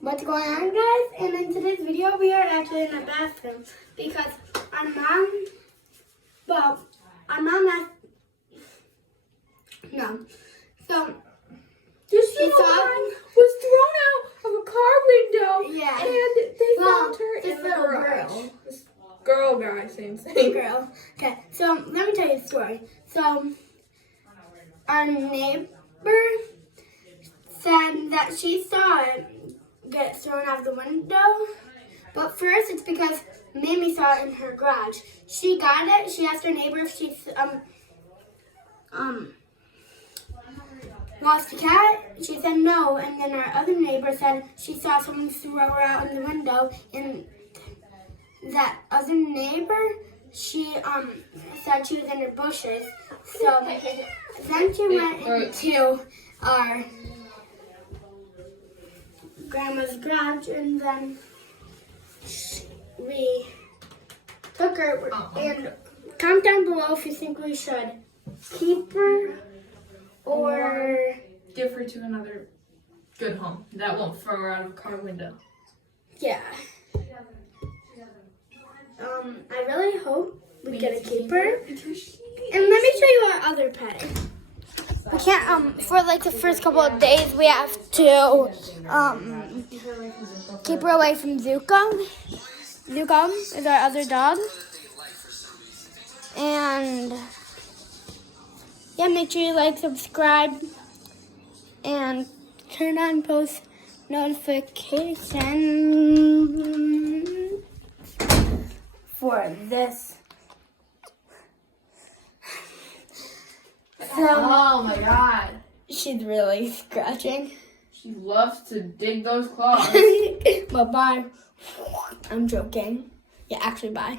What's going on, guys? And in today's video, we are actually in the bathroom because our mom asked, no. So, This she little saw, girl was thrown out of a car window, yeah, and they found her this in the little garage. girl. This girl guy, same thing. Girl. Okay, so let me tell you a story. So, our neighbor said that she saw it get thrown out the window, but first it's because Mamie saw it in her garage. She got it. She asked her neighbor if she lost a cat. She said no, and then our other neighbor said she saw someone throw her out in the window, and that other neighbor, she said she was in her bushes. So then she went into our grandma's garage, and then we took her. And comment down below if you think we should keep her or Give her to another good home that won't throw her out of a car window. yeah. I really hope we get a keeper. And let me show you our other pet. We can't, for like the first couple of days, we have to, keep her away from Zuko. Zuko is our other dog. And, yeah, make sure you like, subscribe, and turn on post notifications for this. So, Oh my god. she's really scratching. She loves to dig those claws. But bye. I'm joking. Yeah, actually bye.